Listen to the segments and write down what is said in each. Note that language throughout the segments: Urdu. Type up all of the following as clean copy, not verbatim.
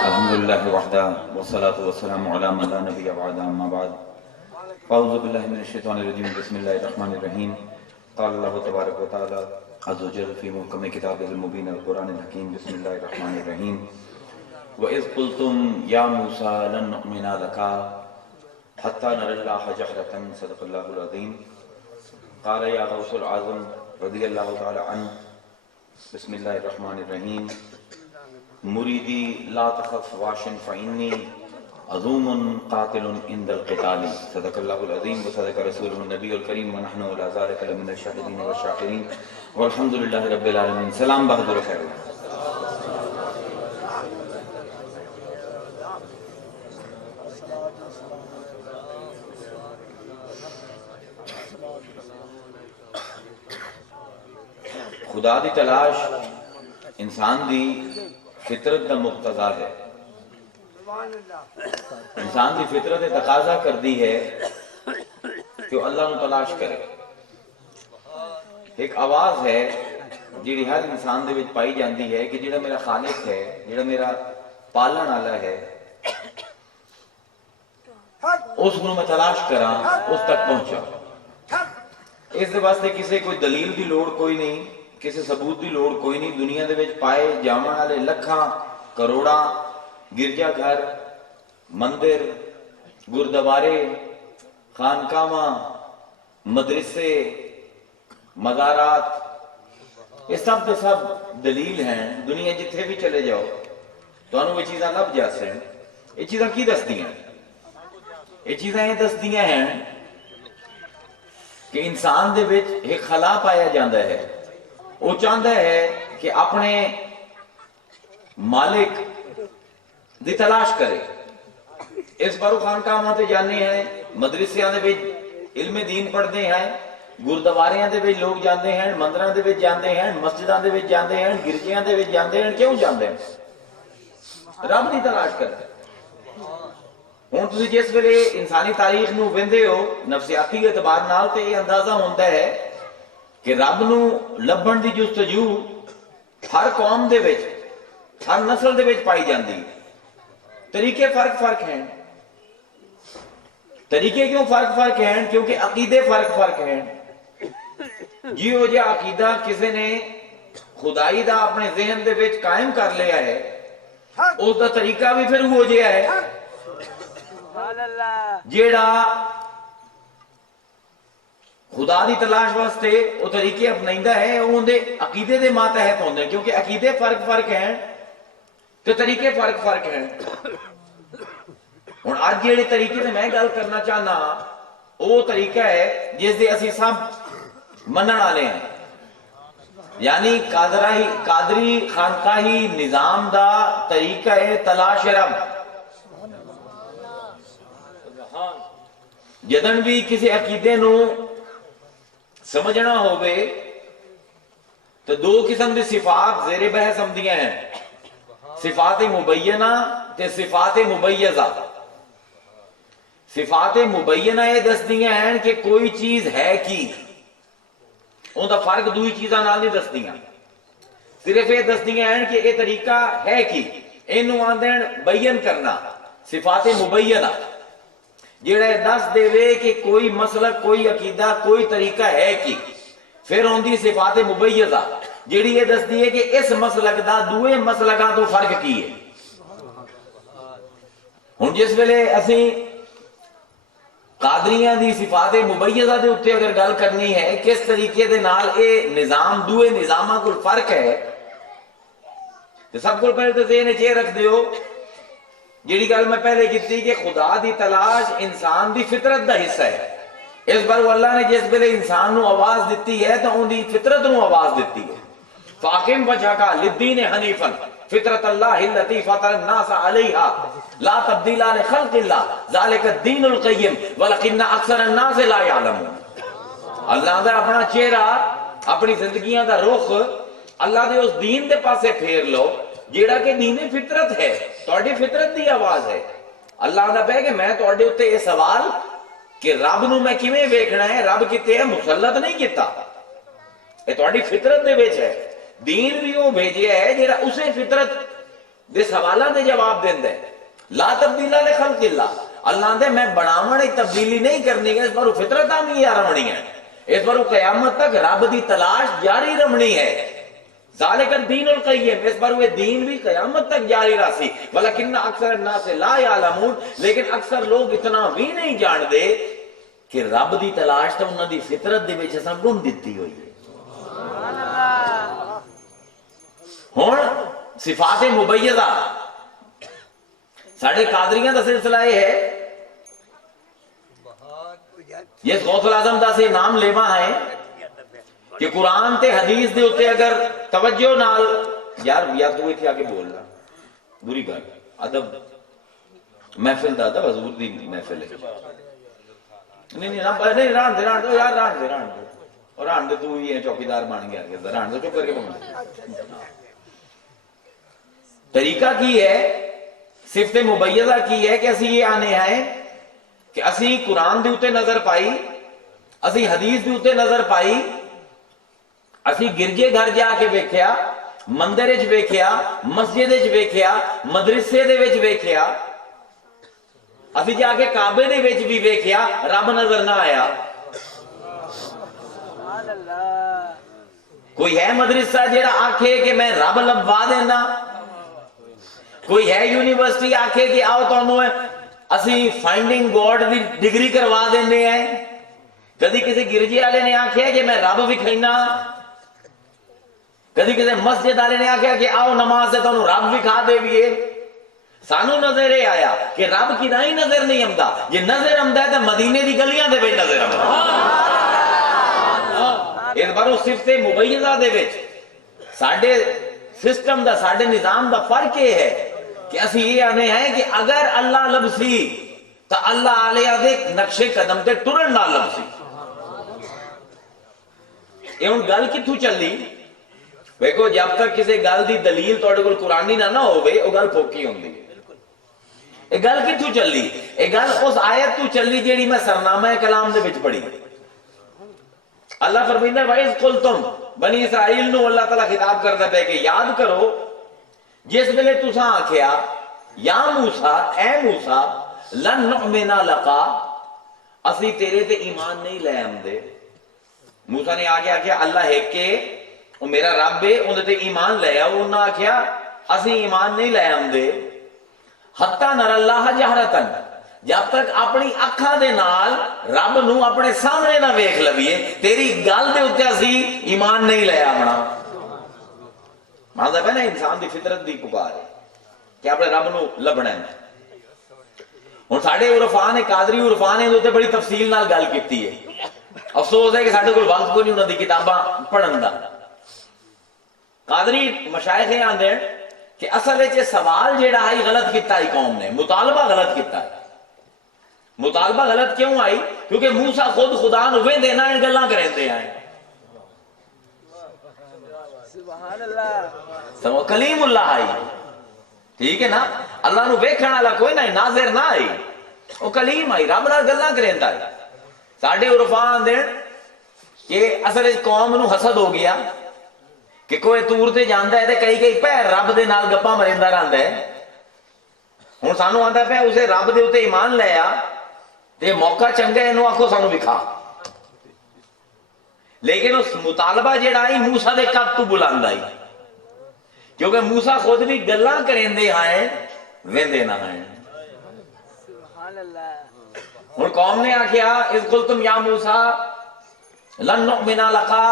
الحمدللہ وحدہ والصلاة والسلام علی من لا نبی بعد اما بعد اعوذ باللہ من الشیطان الرجیم بسم اللہ الرحمن الرحیم قال اللہ تبارک و تعالی عز وجل فی محکم کتابہ المبین القرآن الحکیم بسم اللہ الرحمن الرحیم وَإِذْ قُلْتُمْ يَا مُوسَى لَن نُؤْمِنَ لَكَ حَتَّى نَرَى اللَّهَ جَهْرَةً صدق اللہ العظیم قال یا غوث العظم رضی اللہ تعالی عنہ بسم اللہ الرحمن الرحیم مریدی لا تخف واشن فإنی عظوم قاتل عند القتال صدق اللہ العظیم وصدق رسولہ النبی الکریم ونحن علی ذلک لمن الشاہدین والشاکرین والحمدللہ رب العالمین. سلام بہادر خیر. خدا دی تلاش انسان دی فطرت دا مقتضا ہے. انسان دی فطرت تقاضا کر دی ہے کہ اللہ نو تلاش کرے. ایک آواز ہے جیڑی ہر انسان دے وچ پائی جاندی ہے کہ جیڑا میرا خالق ہے، جیڑا میرا پالن والا ہے، اس نو میں تلاش کراں، اس تک پہنچا. اس دے واسطے کسے کوئی دلیل دی لوڑ کوئی نہیں، کسی ثبوت دی لوڑ کوئی نہیں. دنیا دے وچ پائے جاون والے لکھاں کروڑاں گرجا گھر، مندر، گردوارے، خانقاہاں، مدرسے، مزارات، یہ سب دے سب دلیل ہیں. دنیا جتھے بھی چلے جاؤ تانوں یہ چیزاں لب جاسن. یہ چیزاں کی دستیاں؟ یہ چیزاں یہ دستیاں ہیں کہ انسان دے وچ ایک خلا پایا جاندا ہے. وہ چاہتا ہے کہ اپنے مالک دی تلاش کرے. اس بارو خانقاہاں تے جانے ہیں، مدرسیاں دے وچ علم دین پڑھتے ہیں، گردواریاں دے وچ لوگ جاندے ہیں، مندراں دے وچ جاندے ہیں، مسجداں دے وچ جاندے ہیں، گرجیاں دے وچ جاندے ہیں. کیوں جاندے ہیں؟ رب دی تلاش کرتے. ہن تسی جس ویلے انسانی تاریخ نو ویندے ہو نفسیاتی اعتبار نال تے یہ اندازہ ہوندا ہے کہ رب نو لبن دی جستجو ہر قوم دے وچ، ہر نسل دے وچ پائی جاندی. طریقے فرق ہیں. طریقے کیوں فرق ہیں؟ کیونکہ عقیدے فرق ہیں. جیو جا عقیدہ کسی نے خدائی دا اپنے ذہن دے وچ قائم کر لیا ہے، اس دا طریقہ بھی پھر ہو جیا ہے جیڑا خدا دی تلاش واسطے وہ طریقے اپنائندہ ہے. وہ دے عقیدے دے ماتحت ہوندے ہیں. کیونکہ عقیدے فرق ہیں تو طریقے فرق ہیں. ہن اج جڑے طریقے تے میں گل کرنا چاہنا وہ طریقہ ہے جس دے اسی سب منن والے ہیں، یعنی قادری خانقاہی نظام دا طریقہ ہے تلاش رب. جدن بھی کسی عقیدے نو سمجھنا ہوئے تو دو قسم دی صفات زیر بحث ہمدیاں ہیں، صفات مبینہ تے صفات مبیزہ. صفات مبینہ یہ دستیاں ہیں کہ کوئی چیز ہے کی، ان دا فرق دوئی چیزاں نال نہیں دستیاں. صرف یہ دستیاں ہیں کہ یہ طریقہ ہے کی، انہوں آندین بیان کرنا. صفات مبینہ جیڑا دس دے وے کہ کوئی مسلک، کوئی عقیدہ، کوئی طریقہ ہے کی. پھر ہوندی صفات مبیزہ جیڑی یہ دس دی ہے کہ اس مسلک دا دوئے مسلکاں تو فرق کی ہے. ہن جس ویلے اسی قادریاں دی صفات مبیزہ دے اتے اگر گل کرنی ہے کس طریقے دے نال اے نظام دوئے نظاماں کو فرق ہے، تو سب کو پہلے تو ذہن چے رکھ دیو جیڑی گل میں پہلے کیتی کہ خدا دی تلاش انسان دی فطرت دا حصہ ہے. اس بار اللہ نے جس ویلے انسان نو آواز دیتی ہے تو ان دی فطرت نو آواز دیتی ہے. فاقم وجھکا للدین حنیفا فطرت اللہ التی فطر الناس علیہا لا تبدیل لخلق اللہ ذالک الدین القیم ولکن اکثر الناس لا یعلمون. اللہ دا اپنا چہرہ، اپنی زندگیاں دا رخ اللہ دے اس دین دے پاسے پھیر لو جیڑا کہ دین فطرت ہے، تواڈی فطرت دی آواز ہے. اللہ دا پہ کہ میں تواڈے اوتے یہ سوال کہ رب نو میں کیویں ویکھنا ہے، رب کتے ہے مسلط نہیں کیتا، یہ تواڈی فطرت دے وچ ہے. دین بھی وہ بھیجیا ہے جڑا اسے فطرت دے سوالوں دے جواب دیندا ہے. لا تبدیل لخلق اللہ. اللہ دے میں بناون تبدیلی نہیں کرنی ہے، اس پر فطرتاں بھی رہنی ہے، اس پر قیامت تک رب دی تلاش جاری رہنی ہے. ذالک الدین القیم، اس پر وہ دین بھی قیامت تک جاری رہسی. ولکن اکثر الناس لا یعلمون، لیکن اکثر لوگ اتنا بھی نہیں جان دے کہ رب دی تلاش تو انہاں دی فطرت دے وچ اساں گن دتی ہوئی ہے. ہن صفات مبیضہ ساڑھے قادریاں دا سلسلہ یہ ہے، یہ غوث الاعظم دا سے نام لیوا ہے کہ قرآن تے حدیث دے ہوتے اگر توجہ نال یار تو تھی آگے بولنا بری گل ادب محفل دا ادب حضور دی محفل ہے. نہیں ران دے یار ران دے تو ہی ہے چوکیدار بن گیا ران دے چپ کر کے بولنا. طریقہ کی ہے، صفت مبیضہ کی ہے کہ اسی یہ آنے آئے کہ اسی قرآن دے اتے نظر پائی، اسی حدیث دے اتے نظر پائی، اسی گرجے گھر جا کے ویکھیا، مندر وچ ویکھیا، مسجد وچ ویکھیا، مدرسے دے وچ ویکھیا، اسی جا کے کعبے دے وچ بھی ویکھیا، رب نظر نہ آیا. کوئی ہے مدرسہ جیڑا آکھے کہ میں رب لبوا دینا؟ کوئی ہے یونیورسٹی آکھے کہ آؤ تو اسی فائنڈنگ گاڈ دی ڈگری کروا دینے ہیں؟ کدی کسی گرجے والے نے آکھیا کہ میں رب وکھائنا؟ کدی کسی مسجد والے نے آکھیا کہ آؤ نماز سے تانوں رب وکھا دے بھی. سانو نظر یہ آیا کہ رب کی نہ ہی نظر نہیں آمدا. یہ نظر آمدا ہے تو مدینے دی گلیاں دے وچ نظر آمدا. اس بارو صفت مبیضہ دے وچ ساڈے سسٹم دا ساڈے نظام دا فرق یہ ہے کہ اسی یہ آنے ہیں کہ اگر اللہ لبسی تو اللہ علیہ دے نقشے قدم تے ٹرن نہ لبسی. یہ ہن گل کتھوں چلی؟ ویکھو جب تک کسی گل دی دلیل تہاڈے کول قرآنی نہ ہوے او گل پھوکی ہوندی. یہ گل کتھوں چلی؟ یہ گل اس آیت تو چلی جیڑی میں سرنامہ کلام دے وچ پڑھی. اللہ فرمیندا ہے وَإِذْ قُلْتُمْ بنی اسرائیل نو اللہ تعالیٰ خطاب کردا پے کہ یاد کرو جس ویلے تساں آکھیا یا موسیٰ اے موسیٰ لن نؤمن لکا، اسی تیرے تے ایمان نہیں لے آمدے. موسیٰ نے آگے آکھیا اللہ ہے کہ وہ میرا رب ہے انہوں تے ایمان لے آؤ. انہوں نے آکھیا اسی ایمان نہیں لے آمدے حتی نر اللہ جہرتن، جب تک اپنی اکھاں دے نال رب نو اپنے سامنے نہ ویکھ لویے تیری گل دے اوتے اسی ایمان نہیں لے آمنا. مطلب ہے نا انسان دی فطرت دی پکار ہے کہ اپنے رب نو لبنا ہے. ہن ساڈے عرفان نے قادری عرفان نے اوتے بڑی تفصیل نال گل کیتی ہے. افسوس ہے کہ ساڈے کول وقت کوئی نہیں انہاں دی کتاباں پڑھن دا. قادری مشائخ آندے کہ اصل وچ سوال جیڑا ہے غلط کیتا ہے قوم نے، مطالبہ غلط کیتا ہے. مطالبہ غلط کیوں آئی؟ کیونکہ موسیٰ خود خدا نو ویندے نہ ان گلاں کریندے ہیں. سبحان اللہ، کلیم اللہ آئی، ٹھیک ہے نا. اللہ نو ویکھن والا کوئی نہ، ناظر نہ آئی، وہ کلیم آئی، رب نال گلاں کریندا ہے. ساڈے عرفاں آندے کہ اصل وچ قوم نو حسد ہو گیا کہ کوئی تور تے جاندا ہے تے کئی پیر رب دے نال گپاں مریندا رہندا ہے. ہن سانو آندا پیا اسے رب دے اوتے ایمان لے آ تے موقع چنگا ہے اینو آکھو سانو وکھا. لیکن اس مطالبہ جیڑا ہے موسیٰ دے کد تو بلند آئی، کیونکہ موسیٰ خود بھی گلاں کریندے ہیں ویندے نہ ہیں. ہن قوم نے آکھیا اذ قلتم یا موسیٰ لن نؤمن لکا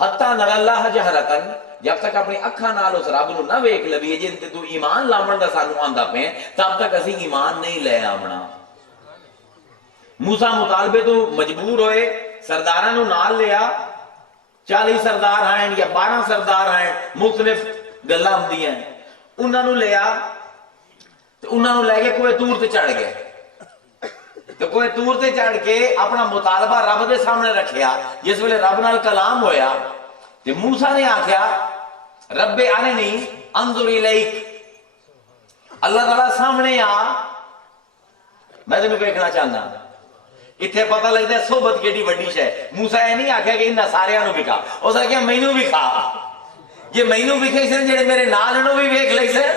حتی نر اللہ جہرتن، جب تک اپنی اکھاں نال اس رب نو نہ ویکھ لویے جن تے تو ایمان لاون دا سانو آندا پے تب تک اسی ایمان نہیں لے آونا. موسیٰ مطالبے تو مجبور ہوئے، سرداراں نو نال لیا، 40 سردار ہیں یا 12 سردار ہیں، مختلف گلاں ہوندیاں، انہاں نو لیا تے انہاں نو لے کے کوہ طور تے چڑھ گئے. تو کوہ طور تے چڑھ کے اپنا مطالبہ رب دے سامنے رکھیا. جس ویلے رب نال کلام ہویا تے موسیٰ نے آکھیا رب ارنی انظر الیک، اللہ تعالیٰ سامنے آ میں تینوں ویکھنا چاہنا. اتنے پتہ لگتا ہے صحبت کیڑی وڈی شے. موسیٰ یہ نہیں آکھیا کہ انہاں ساریاں نو وکھا، اس نے کہا مینوں وکھا. ਜੇ ਮੈਨੂੰ ਵਿਖੇ ਸਨ ਜਿਹੜੇ ਮੇਰੇ ਨਾਲ ਨੂੰ ਵੀ ਵੇਖ ਲਈ ਸਨ।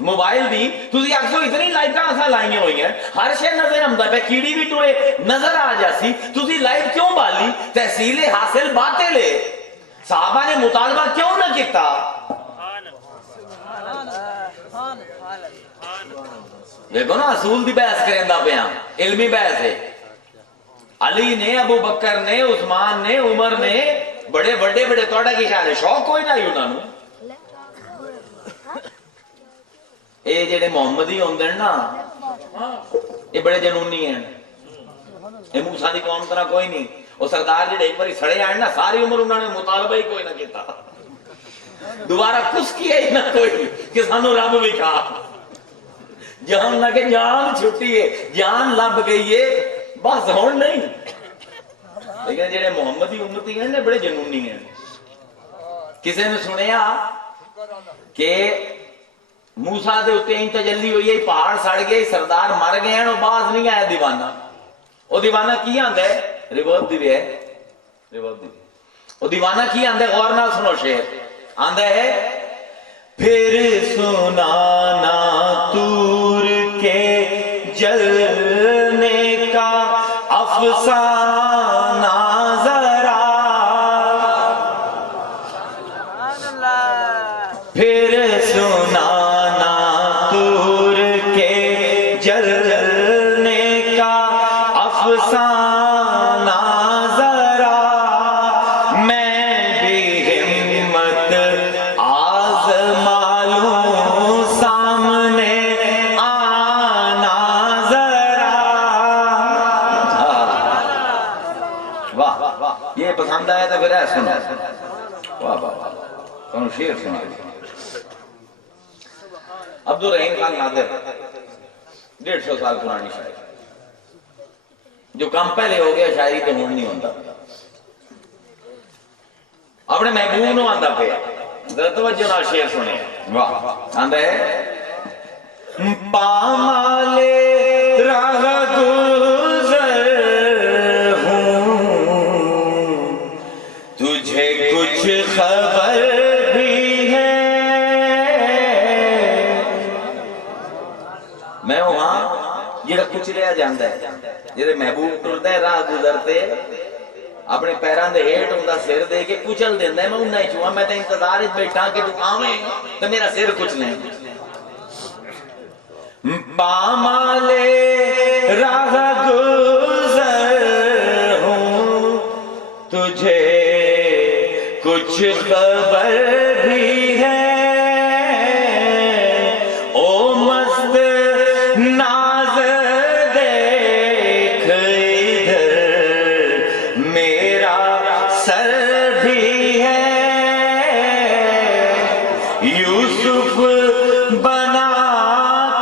موبائل دی تسی اکثر اتنی لائٹاں اساں لائیاں ہوئی ہیں ہر شے نظر آمدا پہ کیڑی بھی ٹرے نظر آ جاسی تسی لائٹ کیوں بالی تحصیل حاصل باطل ہے صحابہ نے مطالبہ کیوں نہ کیتا دیکھو نا اصول دی بحث کریندا پیاں علمی بحث ہے علی نے ابو بکر نے عثمان نے عمر نے بڑے بڑے بڑے توڑا کی شاہ شوق کوئی نہ انہوں نے اے جڑے محمدی ہوندے نا اے بڑے جنونی ہیں اے موسیٰ دی قوم طرح کوئی نہیں وہ سردار جڑے ایک باری سڑے آئے نا ساری عمر انہوں نے مطالبہ ہی کوئی نہ کیتا دوبارہ کس کیا ہی نہ کوئی کہ سانو رب بھی کھا جان نہ کہ جان چھٹی ہے جان لب گئی ہے بس ہون نہیں لیکن جڑے محمدی امتی ہیں بڑے جنونی ہیں کسی نے سنیا کہ موسیٰ دے اتے ہی تجلی ہوئی ہے پہاڑ سڑ گئے سردار مر گئے ہیں وہ باز نہیں آیا دیوانہ وہ دیوانہ کی آندہ ہے ریبوت دی بھی ہے ریبوت دی وہ دیوانہ کی آندہ ہے غور نہ سنو شیر آندہ ہے پھر سنانا تور کے جلنے کا افسانہ ذرا پھر سنانا تور کے جلنے کا افسانہ ذرا میں بھی ہمت آزما لوں سامنے آنا ذرا واہ یہ پسند آیا تھا پھر ہے سنا واہ واہ واہ کونو شیر سنا عبدالرحیم خان نادر 150 سال پرانی شاعری جو کم پہلے ہو گیا شاعری تو ہون نہیں ہوتا اپنے محبوب نو آندہ پہ ذرا توجہ نال شیر سنے واہ آندہ ہے پامال راہ گزر ہوں تجھے کچھ خبر بھی ہے میں وہاں جڑا کچھ رہا جاندا ہے جڑے محبوب ٹردا ہے راہ گزرتے اپنے پیراں دے ہیٹھ اوندا سر دے کے کچل دیندا ہے میں انہاں ہی چوں میں تے انتظار وچ بیٹھا کہ تو آویں تے میرا سر کچھ لیں پامال راہ گزر ہوں تجھے کچھ خبر بھی ہے او مست ناز دیکھ ادھر میرا سر بھی ہے یوسف بنا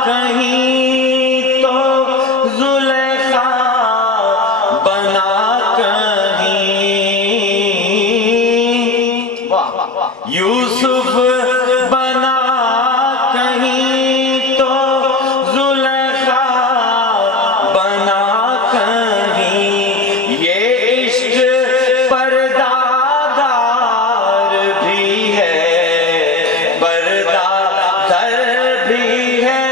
کہیں تو زلیخا بنا کہیں یوسف بنا کہیں تو زلیخا بنا کہیں یہ عشق پردہ دار بھی ہے پردہ در بھی ہے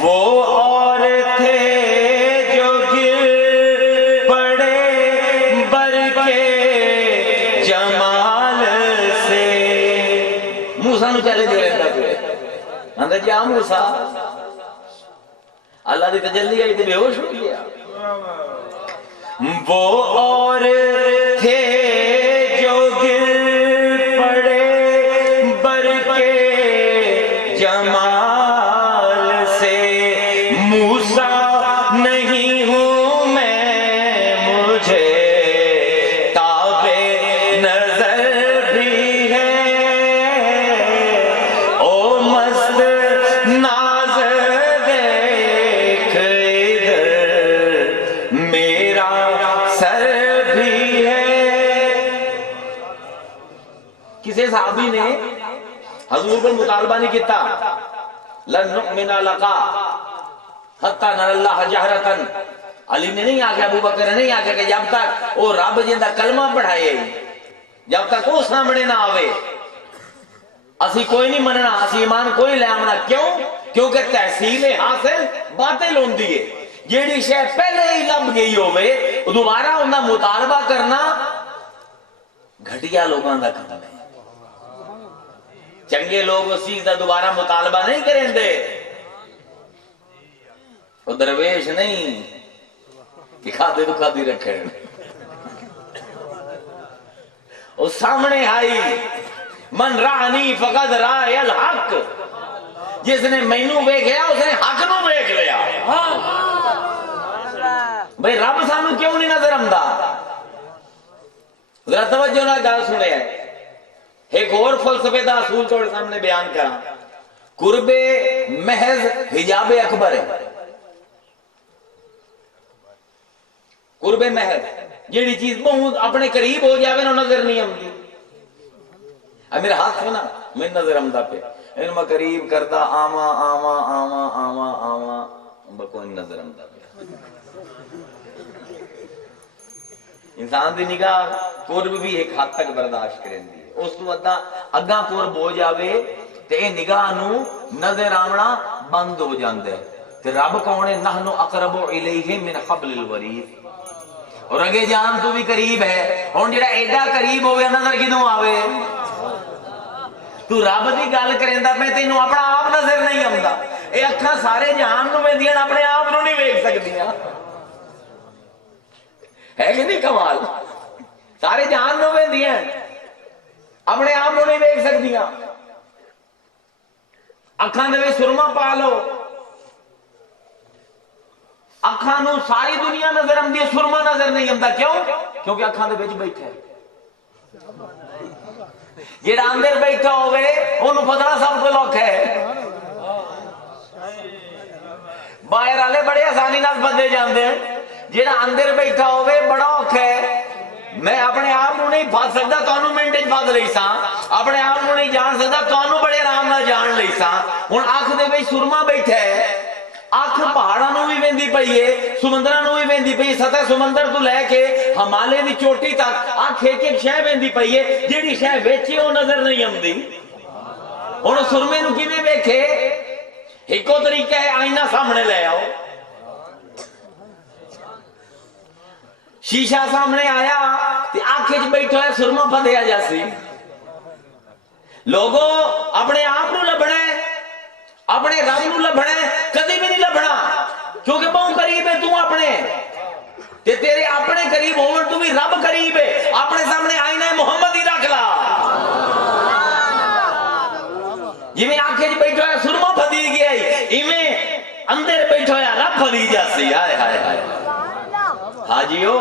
وہ اور تھے جو گر پڑے بر کے جمال سے موسیٰ نو چلے جو رہتا پہ اندر جی آ موسیٰ اللہ دی تجلی آئی تھی بے ہوش ہو گیا وہ اور تھے جو گر پڑے بر کے جمال سے موسیٰ نہیں ہوں میں مجھے تابع نظر بھی ہے او مست ناز دیکھ ادھر میرا سر بھی ہے کسی صحابی نے حضور پر مطالبہ نہیں کیتا لن نؤمن لکا حتی نر اللہ جہرتن علی نے نہیں آکھا ابو بکر نے نہیں آکھا کہ جب تک وہ رب جندہ کلمہ پڑھائے جب تک وہ سامنے نہ آوے اسی کوئی نہیں مننا، اسی ایمان کوئی لے آمنا. کیوں؟ کیونکہ تحصیل حاصل باطل ہوندی ہے. جیڑی شے پہلے ہی لب گئی ہوئے دوبارہ انہاں مطالبہ کرنا گھٹیا لوگاں دا کام ہے. چنگے لوگ اس چیز دا دوبارہ مطالبہ نہیں کریں دے. وہ درویش نہیں کہ کھادے تو کھادی رکھے. وہ سامنے آئی من رانی فقد رائے الحق، جس نے مینو ویکھیا اس نے حق نو ویکھ لیا. بھئی رب سانو کیوں نہیں نظر آندا؟ ذرا توجہ نال گل سنے. ایک اور فلسفے دا اصول تھوڑے سامنے بیان کراں. قرب محض حجاب اکبر ہے. قرب محض جیڑی چیز بہت اپنے قریب ہو جاوے نا نظر نہیں آتی. میرا ہاتھ سنا میں نظر آمدا پہ ان میں قریب کرتا آواں آواں آواں آواں آواں بکو نظر آمدا پہ. انسان دی نگاہ قرب بھی ایک حد تک برداشت کریں دی. اس تو اگاں قرب ہو جاوے تے اے نگاہ نو نظر آمنا بند ہو جاندے. تے رب کون ہے؟ نحن اقرب الیہ من حبل الورید. اور اگے جان تو بھی قریب ہے. ہن جڑا ایڈا قریب ہو گیا نظر کدوں آوے؟ تو رب دی گل کریندا پے تینوں اپنا آپ نظر نہیں آندا. اے اکھاں سارے جہان نو ویندیاں اپنے آپ نو نہیں ویکھ سکدیاں. ہے کہ نہیں کمال؟ سارے جہان نو ویندیاں اپنے آپ نو نہیں ویکھ سکدیاں. اکھاں دے وچ سرما پا لو، اکھاں نو ساری دنیا نظر آندی ہے، سرما نظر نہیں آندا. کیوں؟ کیونکہ اکھاں دے وچ بیٹھا ہے. جیڑا اندر بیٹھا ہوئے انہوں پتہ سب کو لوک ہے. باہر والے بڑے آسانی نال بندے جاندے ہیں. جیڑا اندر بیٹھا ہوئے بڑا اوکھا ہے. میں اپنے آپ کو نہیں پھس سکتا، تانوں منٹ وچ پھس لئی ساں. اپنے آپ کو نہیں جان سکتا، تانوں بڑے آرام نال جان لئی ساں. ہن اکھ دے وچ سرما بیٹھا ہے. اکھ پہاڑاں نو بھی ویندی پئی ہے، سمندراں نو بھی ویندی پئی ہے. سطح سمندر تو لے کے ہمالے دی چوٹی تک اکھ ایک ایک شے ویندی پئی ہے. جیڑی شے ویچی وہ نظر نہیں آندی. ہن سرمے نو کیویں ویکھے؟ ایکو طریقہ ہے آئینہ سامنے لے آؤ. شیشہ سامنے آیا تے اکھ وچ بیٹھا ہے سرما پھدیا جاسی. لوگوں اپنے آپ نو لبھنا ہے، اپنے رب نو لبھنا ہے، کدی بھی نہیں لبھنا. کیونکہ بہت قریب ہے تو اپنے تے تیرے اپنے قریب ہون تو بھی رب قریب ہے. اپنے سامنے آئینہ محمد ہی رکھ لا. جویں آنکھیں وچ بیٹھا ہے سرما پھدی گیا ہے، ایویں اندر بیٹھا ہے رب پھدی جاسی. ہائے ہائے ہائے. حاجیو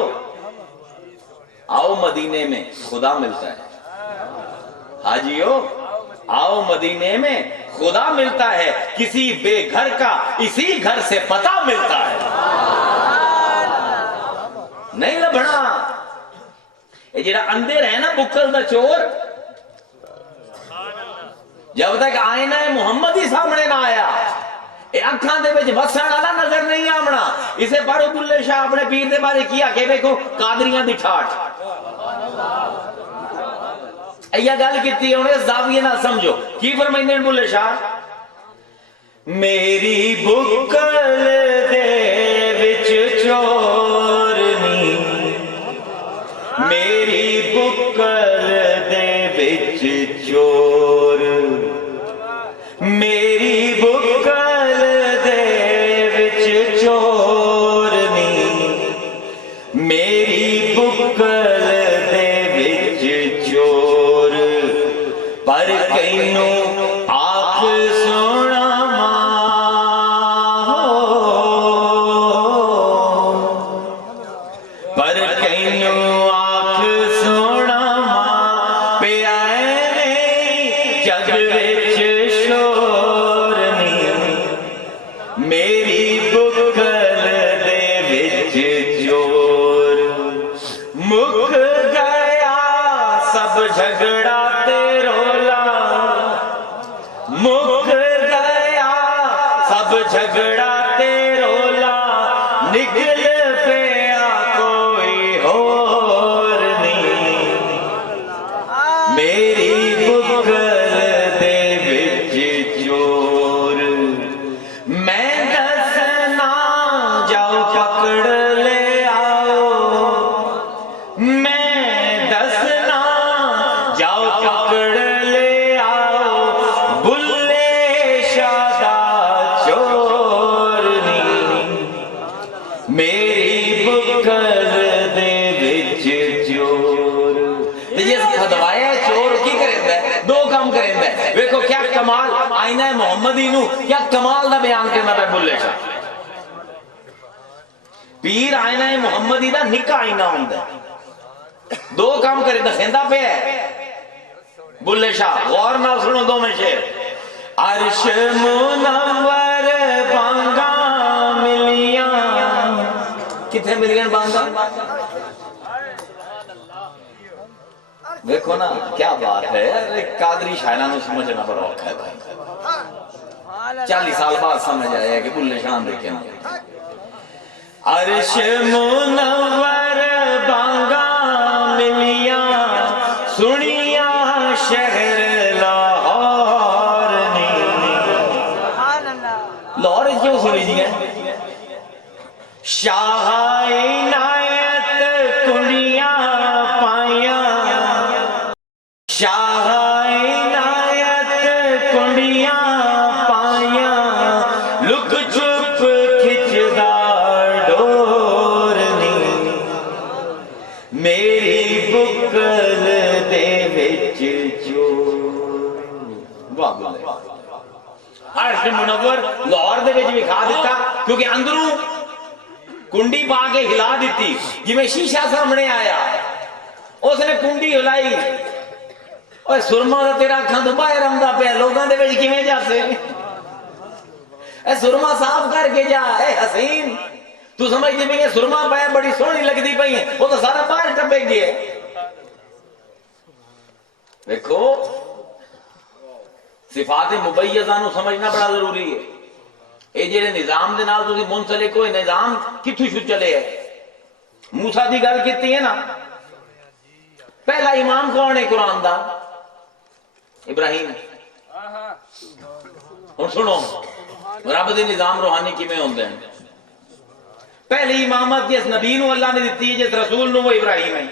آؤ مدینے میں خدا ملتا ہے. حاجیو آؤ مدینے میں خدا ملتا ہے. کسی بے گھر کا اسی گھر سے پتہ ملتا ہے. نہیں لبھنا. یہ جڑا اندر ہے نا بکل دا چور، جب تک آئینہ محمد ہی سامنے نہ آیا یہ اکھاں دے وچ وسن والا نظر نہیں آمنا. اسے پڑھو بلے شاہ اپنے پیر دے بارے کیا کہ دیکھو قادریاں دی ٹھاٹ. یہ گل کیتی ہے زاویے نہ سمجھو. کی فرمائندے ہیں بلے شاہ؟ میری بکل دے وچ چورنی، میری بکل دے وچ چور، میری بکل دے وچ چورنی، میری بکل دے وچ چور. پر کینوں آنکھ سونا پر کینوں آنکھ سونا پہ آئے جگ وچ شور نہیں. میری بکل دے وچ چور. مک گیا سب جھگڑا تے رولا، مک گیا سب جھگڑا تے رولا. نکل پیا کوئی اور نہیں. میری بکل دے آئینہ محمدی نو کیا کمال دا بیان کرنا پہ بلے شاہ. پیر آئینہ محمدی دا نکا آئینہ ہوندہ ہے. دو کام کرے دکھیندہ پہ ہے بلے شاہ. غور نہ سنو دو میں شیر. عرش منور بانگا ملیاں. کتنے ملین بانگا؟ دیکھو نا کیا بات ہے. قادری شاعرانوں سمجھنا بڑا اوکھا ہے. 40 سال بعد سمجھ آیا کہ بلے شان دیکھیں. عرش منور بانگا ملیاں سنیاں شہر لاہور نے. لاہور کیوں سنی جی ہے؟ شاہ عنایت کنڈیاں پائیاں. شاہ عنایت کنڈیاں پائیاں لک چھپ کھچدا ڈور نی. میری بکل دے وچ چور. واہ واہ. عرش منور لاہور دے وچ بھی کھا دیتا کیونکہ اندروں کنڈی پا کے ہلا دیتی. جی میں شیشہ سامنے آیا اس نے کنڈی ہلائی. اوہ سرما دا تیرا کھاند باہر آمدا پیا لوگاں دے وچ کیویں جاسے. اے سرما صاف کر کے جا. اے حسین تو سمجھدی پئی ہے سرما پایا بڑی سونی لگدی پئی ہے وہ تو سارا باہر ٹپے گئے. دیکھو صفات مبیضہ نو سمجھنا بڑا ضروری ہے. اے جڑے نظام دے نال تسی منسلک ہوئے نظام کتھوں شو چلے ہے. موسیٰ دی گل کیتی ہے نا. پہلا امام کون ہے قرآن دا؟ ابراہیم. اور سنو رب دے نظام روحانی کیویں ہوندے ہیں. پہلی امامت جس نبی نو اللہ نے دیتی ہے جس رسول نو وہ ابراہیم ہے.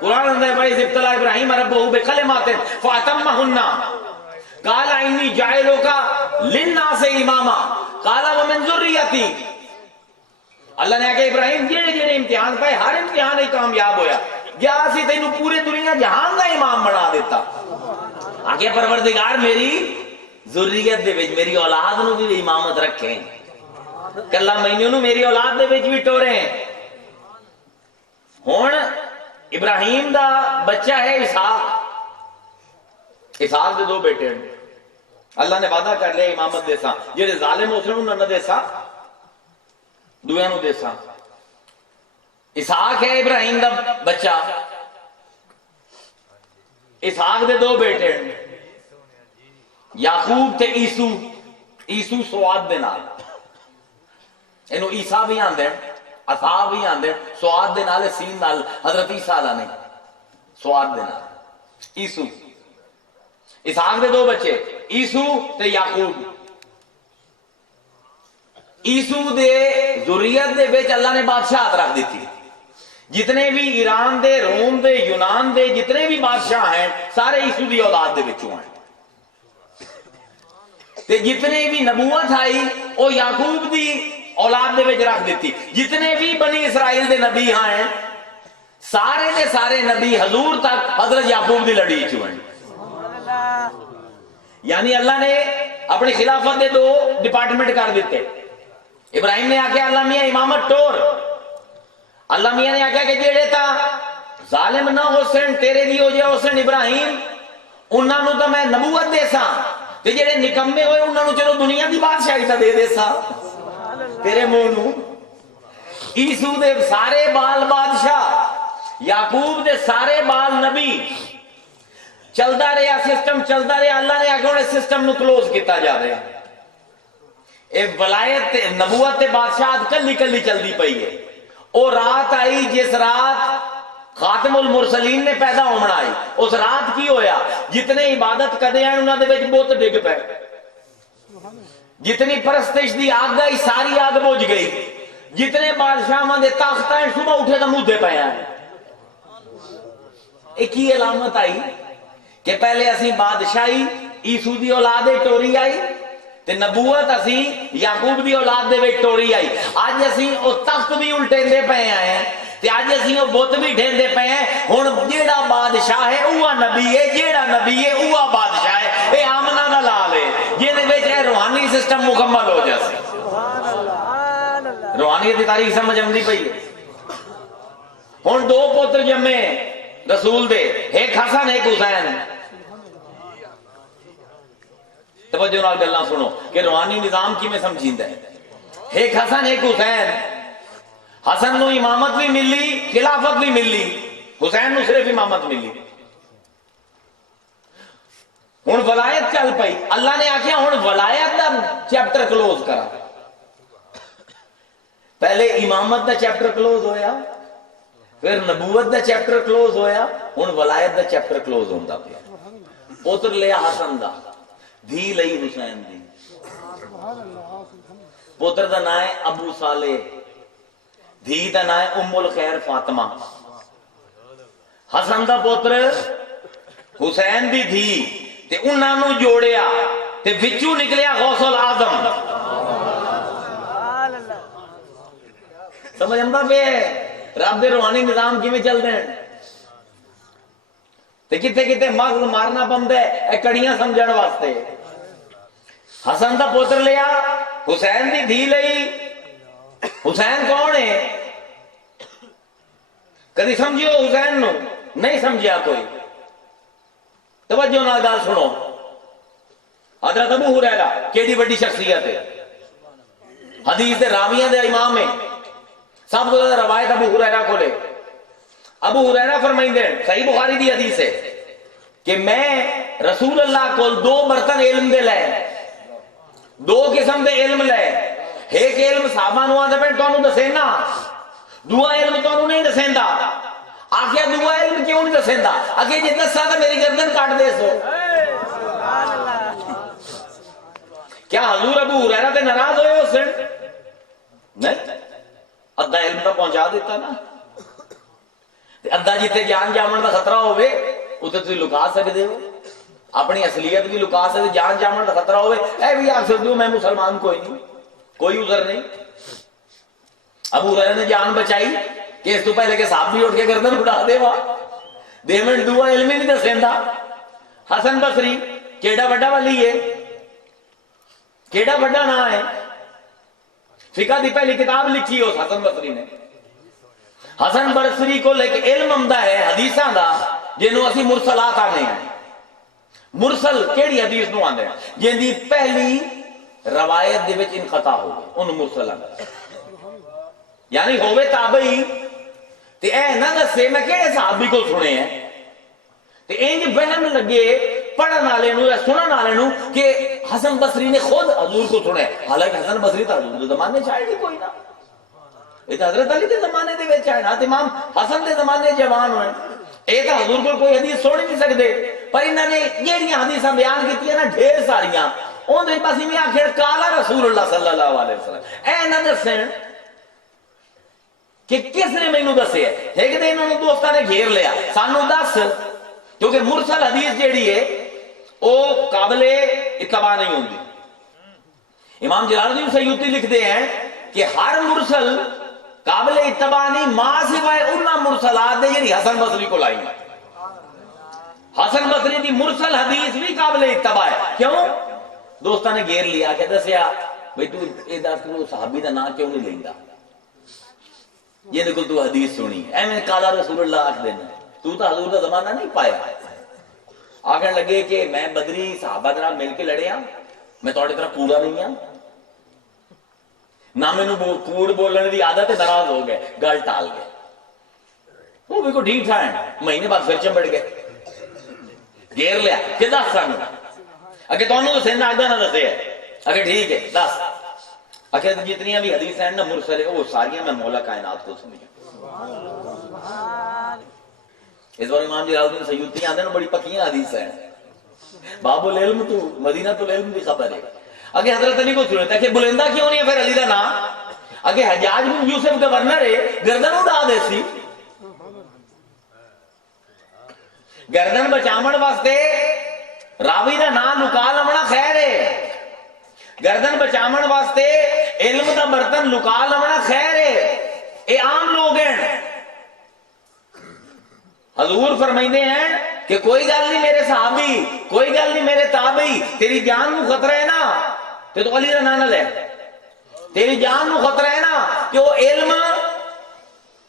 قرآن اندر بڑی ابتلا ابراہیم ربہ بکلمات فاتمہن قال انی جاعلک للناس اماما قال ومن ذریتی. اللہ نے کہا ابراہیم جڑے امتحان پائے ہر امتحان ہی کامیاب ہویا. یا اسی تینوں پورے دنیا جہان دا امام بنا دیتا. آگے پروردگار میری ذریت دے وچ میری اولاد نو بھی امامت رکھیں. کلا مینوں نو میری اولاد دے وچ بھی ٹوریں. ہن ابراہیم دا بچہ ہے اسحاق. اسحاق دے دو بیٹے ہیں. اللہ نے وعدہ کر لیا امامت دیسا. جڑے ظالم ہو سن انہاں نہ دیسا دویاں نو دیسا. اسحاق ہے ابراہیم دا بچہ. اسحاق دے دو بیٹے ہیں یعقوب تے عیسو. عیسو سواد دے نال اینو عیسیٰ بھی آندے ہیں عصا بھی آندے ہیں. سواد دے نال سین نال حضرت عیسیٰ علیہ نے سواد دے نال عیسو. اسحاق دے دو بچے عیسو تے یعقوب. عیسو دے ذریت دے وچ اللہ نے بادشاہت رکھ دیتی. جتنے بھی ایران دے روم دے یونان دے جتنے بھی بادشاہ ہیں سارے عیسو دی اولاد دے وچوں ہیں. تے جتنے بھی نبوت آئی وہ یعقوب دی اولاد دے وچ رکھ دیتی. جتنے بھی بنی اسرائیل دے نبی ہیں سارے دے سارے نبی حضور تک حضرت یعقوب دی لڑی چوں ہیں. یعنی اللہ نے اپنی خلافت دے دو ڈپارٹمنٹ کر دیتے. ابراہیم نے آکھیا اللہ میاں امامت ٹور. اللہ میاں نے آکھیا کہ جیڑے تا ظالم نہ ہو سن تیرے دی ہو جائے ہو سن ابراہیم انہاں نو تا میں نبوت دے سا تے جیڑے نکمے ہوئے انہاں نو چلو دنیا دی بادشاہی تا دے سا تیرے منہ نو. عیسو دے سارے بال بادشاہ یعقوب دے سارے بال نبی. چلدا رہا سسٹم چلدا رہا. اللہ نے آگے سسٹم نو کلوز کیتا جا رہا. ایک ولایت نبوت تے بادشاہت کلی کلی چلدی پئی ہے. او رات آئی جس رات خاتم المرسلین نے پیدا ہونا آئی. اس رات کی ہویا جتنے عبادت کدے ہیں انہاں دے وچ بت ڈگ پے. جتنی پرستش دی آگ گئی ساری آگ بجھ گئی. جتنے بادشاہاں دے تخت ہیں صبح اٹھے تو مودے پے ہیں. ایک ہی علامت آئی کہ پہلے اسی بادشاہی عیسو دی اولاد ٹوری آئی تے نبوت اسی یعقوب دی اولاد دے وچ ٹوری آئی. اج اسی او تخت بھی الٹیندے پے ہیں تے اج اسی او بت بھی ڈھیندے پے ہیں. ہن جیڑا بادشاہ ہے اوہ نبی ہے جیڑا نبی ہے اوہ بادشاہ ہے. اے آمنہ دا لال ہے. جی روحانی سسٹم مکمل ہو جائے. روحانیت کی تاریخ سمجھ آتی پئی ہے. ہوں دو پتر جمے رسول دے، ایک حسن ایک حسین. توجہ نال گلاں سنو کہ روحانی نظام کی میں سمجھیندا ہے. ایک حسن ایک حسین. حسن نو امامت بھی ملی، خلافت بھی ملی، حسین نو صرف امامت ملی. ہوں ولایت چل پئی. اللہ نے آخیا ہوں ولایت دا چیپٹر کلوز کرا. پہلے امامت دا چیپٹر کلوز ہویا، پھر نبوت دا چیپٹر کلوز ہویا، ہوں ولایت دا چیپٹر کلوز ہوندا پیا. پتر لیا حسن دا، دھی لئی حسین دی. پتر دا نام ہے ابو صالح، دھی دا نام ہے ام الخیر فاطمہ. حسن دا پتر حسین دی دھی تے انہاں نو جوڑیا تے وچوں نکلیا غوث العظم. سمجھ آندا پے رب دے روحانی نظام کیویں چلدے ہیں. تے کتے کتے مغز مارنا پوندا ہے اے کڑیاں سمجھن واسطے. حسن دا پتر لیا، حسین دی دھی لئی. حسین کون ہے؟ کدی سمجھیو حسین نو؟ نہیں سمجھیا کوئی. توجہ نال گل سنو. حضرت ابو ہریرہ کیڑی بڑی شخصیت ہے، حدیث دے راویاں دے امام ہے. سب کو زیادہ روایت ابو ہریرہ کو لے. ابو ہریرہ فرمائندے ہیں، صحیح بخاری دی حدیث ہے کہ میں رسول اللہ کو دو برتن علم دے لے، دو قسم دے علم لے. ایک علم صحابہ نو آندے پے تانوں دسینا، دوسرا علم تانوں نہیں دسیندا. آخیا دوسرا علم کیوں نہیں دسیندا؟ اگے جے دسا تے میری گردن کاٹ دے سو. کیا حضور ابو ہریرہ تے ناراض ہوئے اس دن؟ نہیں، ادھا علم تو پہنچا دیتا نا. ادھا جیتے جان جامن کا خطرہ ہوئے اتنے تھی لکا سکتے ہو، اپنی اصلیت بھی لکا سکتے. جان جامن کا خطرہ ہوئے اے بھی آپ سکتے ہو میں مسلمان کوئی نہیں، کوئی عذر نہیں. ابو ہریرہ نے جان بچائی کہ اس تو پہلے کہ صاحب بھی اٹھ کے گردن اڑا دے وا دے منٹ دعا علم ہی نہیں دسیندا. حسن بصری کیڑا بڑا ولی ہے، کیڑا بڑا نام ہے. فقہ دی پہلی کتاب لکھی ہو حسن بصری نے. حسن بصری کو لے کے علم آمدا ہے حدیثاں دا جنوں اسی مرسلات آنے ہیں. مرسل کیڑی حدیث نو آندے ہیں؟ جن دی پہلی روایت دے وچ انقطاع ہو گئے اون مرسل آندے. یعنی ہوے تابعی تے اے نہ دسے میں کہڑے صحابی کو سنے ہیں تے انج وہم لگے پڑھن والے نو یا سنن والے نو کہ حسن بصری نے خود حضور کو سنا ہے. حالانکہ حسن بصری تو حضور دے زمانے چ آئے کوئی نہ، یہ تو حضرت علی دے زمانے دے وچ آئے نا. امام حسن دے زمانے جوان ہوئے، یہ تو حضور کو کوئی حدیث سن نہیں سکتے. پر انہوں نے جہاں حدیثاں بیان کی نا ڈھیر ساریاں اندر بس میں آخر کالا رسول اللہ صلی اللہ علیہ وسلم. اے نہ دسن کہ کس نے مینوں دسے. ایک دن انہوں نے دوستاں نے گھیر لیا سانو دس، کیونکہ مرسل حدیث جیڑی ہے وہ قابل اتباع نہیں ہوتی. امام جلال الدین سیوطی لکھتے ہیں کہ ہر مرسل قابل اتباع نہیں ماں سوائے انہاں مرسلات دے جڑی حسن بصری کو لائی. حسن بصری دی مرسل حدیث بھی قابل اتباع ہے. کیوں؟ دوستاں نے گھیر لیا کہ دسیا بھئی تو اے دس تو صحابی دا نام کیوں نہیں لیندا جن کو تو حدیث سنی ایویں کالا رسول اللہ آکھ دینا تو حضور کا زمانہ نہیں پایا. آخر لگے کہ میں بدری صحابہ دے نال مل کے لڑے ہاں، میں تہاڈی طرح کوڑا نہیں ہاں، نہ مینوں کوڑ بولنے دی عادت ہے. ناراض ہو گئے، گل ٹال گئے. وہ بھی کو ڈھیٹ تھا مہینے بعد پھر چمڑ گئے، گھیر لیا کہ دس سانو اگے تانوں دسینا آگے نہ دسے. اگے ٹھیک ہے دس. اگے جتنی بھی حدیث ہیں نا مرسل وہ ساری میں مولا کائنات کو سمجھا. اس بار امام جلال الدین سیوطی آندے نا بڑی پکیاں حدیث ہیں. باب العلم تو مدینہ العلم کی خبر ہے. اگے حضرت علی کو سنتا کہ بلندہ کیوں نہیں ہے پھر علی دا نام. اگے حجاج بن یوسف گورنر ہے گردن اڑا دے سی. گردن بچاون واسطے راوی دا نام لکا لونا خیر ہے، گردن بچاون واسطے علم دا برتن لکا لونا خیر ہے. اے عام لوگ ہیں. حضور فرمائندے ہیں کہ کوئی گل نہیں میرے صحابی، کوئی گل نہیں میرے تابعی، تیری جان نو خطرہ ہے نا تے تو علی دا نام نہ لے، تیری جان نو خطرہ ہے نا کہ وہ علم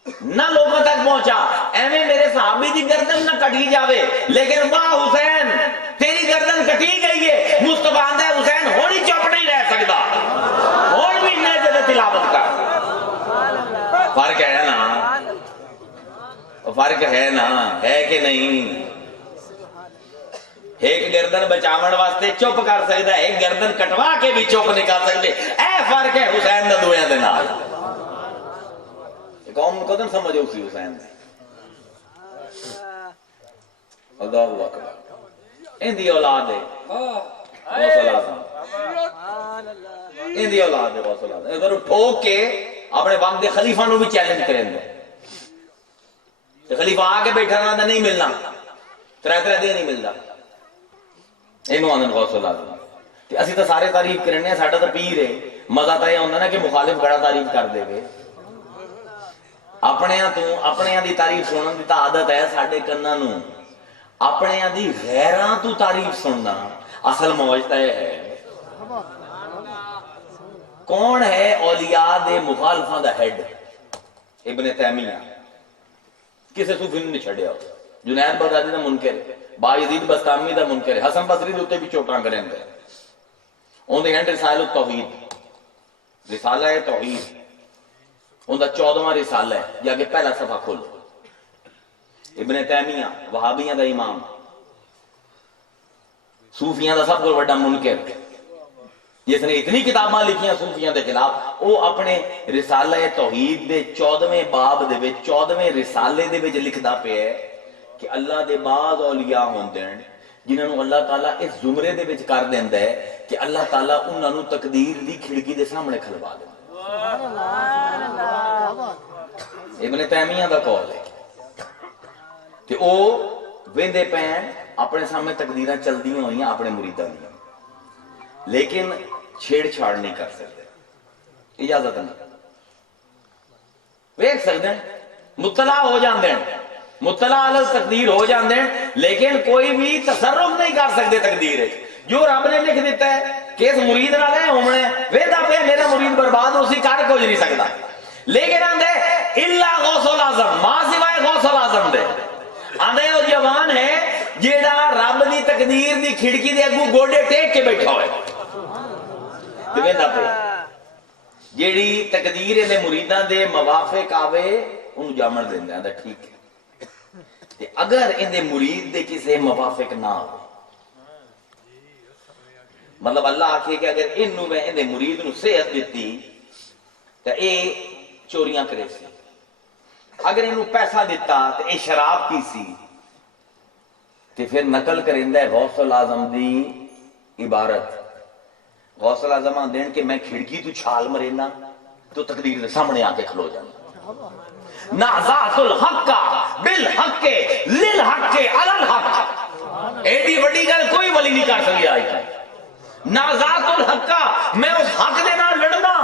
نہ لوگوں تک پہنچا، ایویں میرے صحابی دی گردن نہ کٹی جاوے، لیکن واہ حسین تیری گردن کٹی گئی ہے، مصطفیٰ آندہ ہے حسین ہوڑی چپ نہیں رہ سکتا، ہوڑ بھی نیزے دے تلاوت کر۔ فرق ہے نا، فرق ہے نا، ہے کہ نہیں؟ ایک گردن بچاون واسطے چپ کر سکتا ہے، ایک گردن کٹوا کے بھی چپ نہیں کر سکتے، اے فرق ہے حسین دا دویاں دے نال۔ قوم کو نہیں سمجھو سی حسین نے، اللہ اکبر، ان دی اولاد ہے غوث اعظم، ان دی اولاد ہے غوث اعظم، ادھر ٹھوک کے اپنے وقت دے خلیفہ نو بھی چیلنج کریں گے، خلیفہ آ کے بیٹھا رہا نہیں ملنا، ترے دن نہیں ملتا، اینو آندن غوث اعظم۔ اسی تو سارے تعریف کرنے ہیں، ساڈا تو پیر ہے، مزہ تو یہ ہوندا نا کہ مخالف بڑا تعریف کر دے گے، اپنے دی تعریف سنن دی تا عادت ہے ساڈے کناں نو، اپنے دی غیراں تو تعریف سننا اصل موج تے ہے۔ کون ہے اولیاء دے مخالفاں دا ہیڈ؟ ابن تیمیہ، کسے صوفی نے نہیں چھڑیا، جنید بغدادی دا منکر ہے، بایزید بستامی دا منکر ہے، حسن بصری دے اوتے بھی چوٹاں کریں گے، اون دے ہینڈ رسالہ التوحید، رسالہ توحید، ان دا 14واں رسالہ ہے، جا کے پہلا صفحہ کھول۔ ابن تیمیہ وہابیاں دا امام، صوفیاں دا سب کو بڑا منکر، جس نے اتنی کتاباں لکھیاں صوفیاں دے خلاف، وہ اپنے رسالہ توحید دے 14ویں باب دے وچ 14ویں رسالے دے وچ لکھدا پیا ہے کہ اللہ دے بعض اولیاء ہوندے ہیں جنہاں نو اللہ تعالیٰ اس زمرے دے وچ کر دیندا ہے کہ اللہ تعالیٰ انہاں نو تقدیر دی کھڑکی دے سامنے کھلوا دے۔ ابن تیمیہ دا قول ہے کہ او ویندے پین اپنے سامنے تقدیراں چلدیاں ہوئیاں اپنے مریداں دی، لیکن چھیڑ چھاڑ نہیں کر سکتے، اجازت نہیں، ویکھ سکتے ہیں، مطلع ہو جاندے ہیں، مطلع علی تقدیر ہو جاندے ہیں، لیکن کوئی بھی تصرف نہیں کر سکتے تقدیر ہے، جو رب نے لکھ دیتا ہے کہ اس مرید نہ لے ہومنے ویدہ پہ میرا مرید برباد اسی کار کو نہیں سکتا، لیکن آندے اللہ غوث الاعظم، ماں سوائے غوث الاعظم دے، آندے وہ جوان ہے جیڑا رب دی تقدیر دی کھڑکی دے اگو گوڑے ٹیک کے بیٹھا ہوئے، جیڑی تقدیر دے مریداں دے موافق آوے انہوں جامن دیں دے، ٹھیک ہے، اگر ان دے مرید دے کسے موافق نہ ہو، مطلب اللہ آکھے کہ اگر انہوں میں ان دے مرید نو صحت دیتی تو اے چوریاں کرے سی، اگر انہوں پیسہ دیتا تو اے شراب کی سی، تو پھر نقل کرندہ ہے غوث الاعظم دی عبارت، غوث الاعظم دین کہ میں کھڑکی تو چھال مرینا تو تقدیر دے سامنے آ کے کھلو جانا، نعزات الحق بالحق للحق علی الحق، ایڈی وڈی گل کوئی ولی نہیں کر سکیا آئی ہے، نعزات الحق میں اس حق دے نال لڑنا،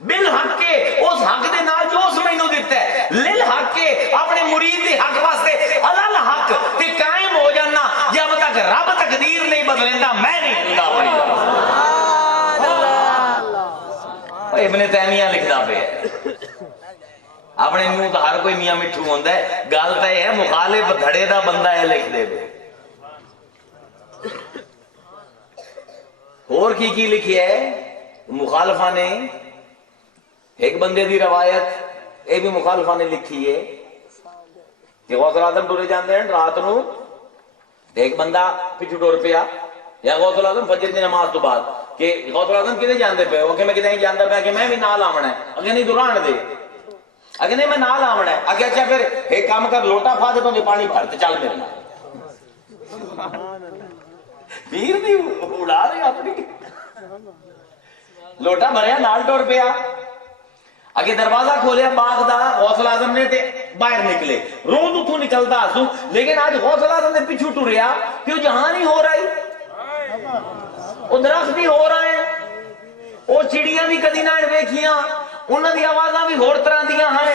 بالحق اس حق دے نال جو اس میں انہوں دیتا ہے، للحق اپنے مرید دی حق واسطے علی الحق تے قائم ہو جانا، جب تک رب تقدیر نہیں بدلندا میں نہیں ہوندا اپنی۔ ابن تیمیہ لکھدا پیا اپنے منہ تو ہر کوئی میاں مٹھو ہوندا ہے، گل تے ہے مخالف دھڑے دا بندہ ہے لکھ دے دے، اور کی لکھی ہے مخالفہ نے، ایک بندے دی روایت اے بھی مخالفہ نے لکھی ہے کہ غوث الاعظم ٹرے جاندے ہیں رات نو، ایک بندہ پیچھے ٹر پیا یا غوث الاعظم فجر دی نماز تو بعد کہ غوث الاعظم کدے جاندے پے ہو کہ میں کدے جاندا پیا کہ میں بھی نال آونا ہے، اگے نہیں دوران دے، اگے نہیں میں نال آونا ہے، اگے اچھا پھر ایک کام کر لوٹا پھا دے تو پانی بھر تے چل میرے نال، پیر دی اڑا رہے اپنی، لوٹا بھریا نال ٹر پیا، اگے دروازہ کھولیا باغ دا، غوث الاعظم نے تے باہر نکلے، روز اتوں نکلتا سو، لیکن آج غوث الاعظم نے پیچھے ٹریا کہ وہ جہاں نہیں ہو رہی، وہ درخت بھی ہو رہا ہے، وہ چڑیاں بھی کدی نہ ویکھیاں، انہاں دی آوازاں بھی ہور طرح دیاں ہیں،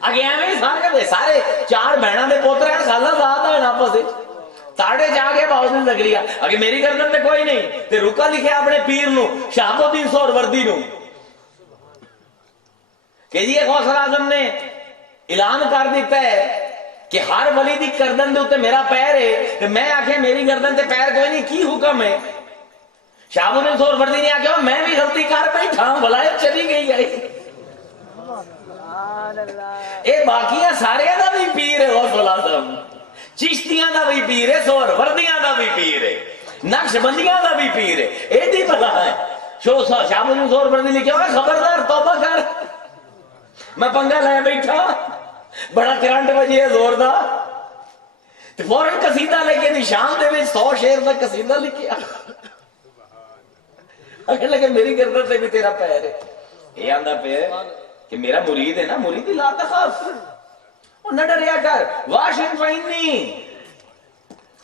اگے ایویں سارے سارے چار بہنوں کے پوتر ہیں خالہ ذات ہیں آپس وچ ساڑھے جا کے باؤدن زکریا اگے میری گردن تے کوئی نہیں تے رکا لکھیا اپنے پیر نو شہاب الدین سہروردی نو کہ جی غوث اعظم نے اعلان کر دیتا ہے کہ ہر ولی دی گردن دے اوتے میرا پیر ہے تے میں آکھے میری گردن تے پیر کوئی نہیں کی حکم ہے شہاب الدین سہروردی نے آکھیا میں بھی غلطی کر بیٹھا بلائے چلی گئی ہے اے باقیاں سارے دا بھی پیر ہے غوث اعظم چشتیاں دا بھی پیر ہے سہروردیاں دا بھی پیر ہے نقش بندیاں دا بھی پیر ہے اے دی پتہ ہے شہاب الدین سہروردی نے کہا خبردار توبہ کر میں پنگا لے بیٹھا بڑا کرنٹ بجے زور دا تے فوراً قصیدہ لے کے نشان دے وچ 100 شعر دا قصیدہ لکھیا اگر لگے میری گردن سے بھی تیرا پیر ہے یہ آندا پہ کہ میرا مرید ہے نا مرید لا تخاف وہ نہ ڈریا کر واشن فینی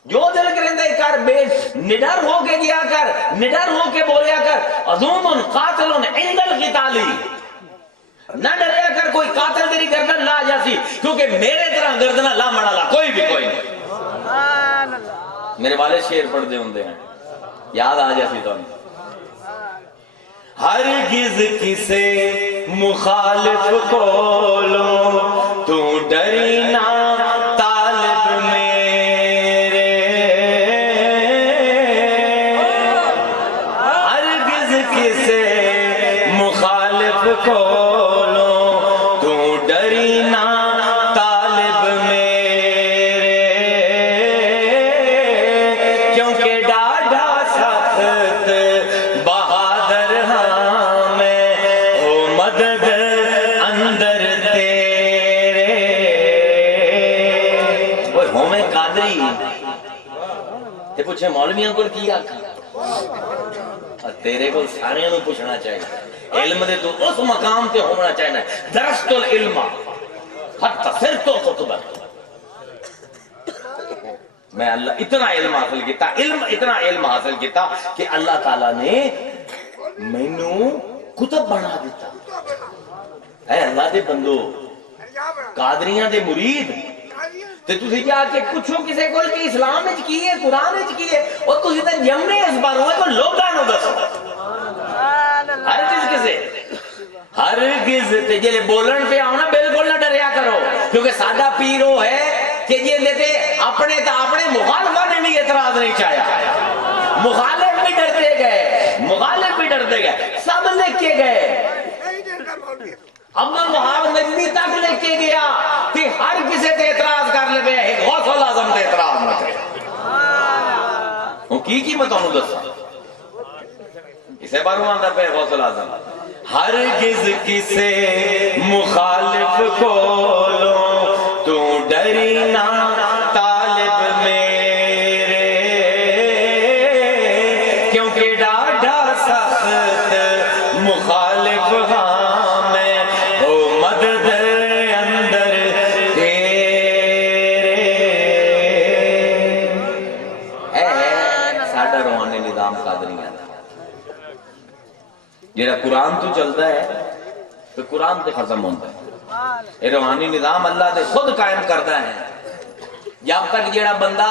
جو دل کرندے کر بے نڈر ہو کے گیا کر نڈر ہو کے بولیا کر عظوم قاتل عند القتال نہ ڈریا کر کوئی قاتل تیری گردن لا جاتی کیونکہ میرے طرح گردن لا مڑا لا کوئی بھی کوئی نہیں میرے والد شعر پڑھ دے ہوندے ہیں یاد آ جاتی تو ہرگز کسے مخالف کولو تو ڈری نہ طالب میرے ہرگز کسے مخالف کولو تو ڈری نہ طالب میرے کیونکہ ڈاڈھا سخت بہادر ہاں میں ہو مدد اندر تیرے وہ ہومیں قادری تے پوچھے مولویاں کو کیا اور تیرے کو سارے نو پوچھنا چاہیے علم دے تو اس مقام تے ہونا چاہیے درست العلم حتی صرف خطبہ میں اللہ اتنا علم حاصل کیتا علم اتنا علم حاصل کیتا کہ اللہ تعالیٰ نے مینوں کتب بنا دیتا اے اللہ دے بندو قادریاں دے مرید تے تسی جا کے پوچھو کسے کول کہ اسلام وچ کی ہے قرآن وچ کی ہے اور تسی تے جمنے اس بار ہوئے تو لوگاں نو دسو ہرگز کسے ہرگز تے جے بولن پہ آؤ نا بالکل نہ ڈریا کرو کیونکہ سادہ پیر وہ ہے کہ جی لیتے اپنے تا اپنے مخالفہ نے بھی اعتراض نہیں چاہیا مخالف بھی ڈرتے گئے مخالف بھی ڈرتے گئے سب لکھ کے گئے عبد الوہاب نجمی تک لکھ کے گیا کہ ہر کسی تے اعتراض کر لے گئے غوث الاعظم تے اعتراض نہ کرے وہ کی میں تانوں دساں اسے باروں آندا پہ غوث الاعظم ہرگز کسے مخالف کولو تو ڈری نہ طالب میرے کیونکہ ڈاڈھا سخت مخالف ہاں میں ہو مدد اندر تیرے ہے ساڈا روحانی نظام قادریاں جیڑا قرآن تو چلتا ہے تو قرآن تے ختم ہوتا ہے یہ روحانی نظام اللہ دے خود قائم کرتا ہے جب تک جیڑا بندہ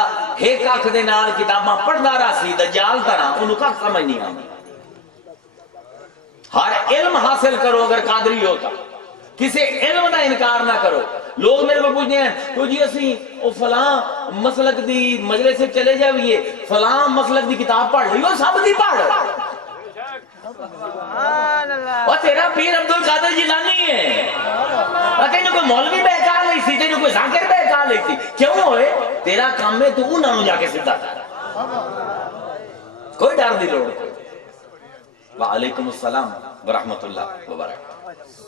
ایک اکھ دے نال کتاباں پڑھدا رہا سی دجال طرح انہوں کھ سمجھ نہیں آتی ہر علم حاصل کرو اگر قادری ہوتا کسی علم دا انکار نہ کرو لوگ میرے کو پوچھتے ہیں تو جی اسی او فلاں مسلک دی مجلس سے چلے جاویے فلاں مسلک دی کتاب پڑھ لئیو سب دی پڑھ اور تیرا پیر عبد القادر جیلانی ہے اور تینوں کوئی مولوی بہکا لئی سی تینوں کوئی ذاکر بہکا لئی سی کیوں ہوئے تیرا کام میں تو انہوں نے جا کے سدھا کوئی ڈر دی لوڑ وعلیکم السلام ورحمت اللہ وبرکاتہ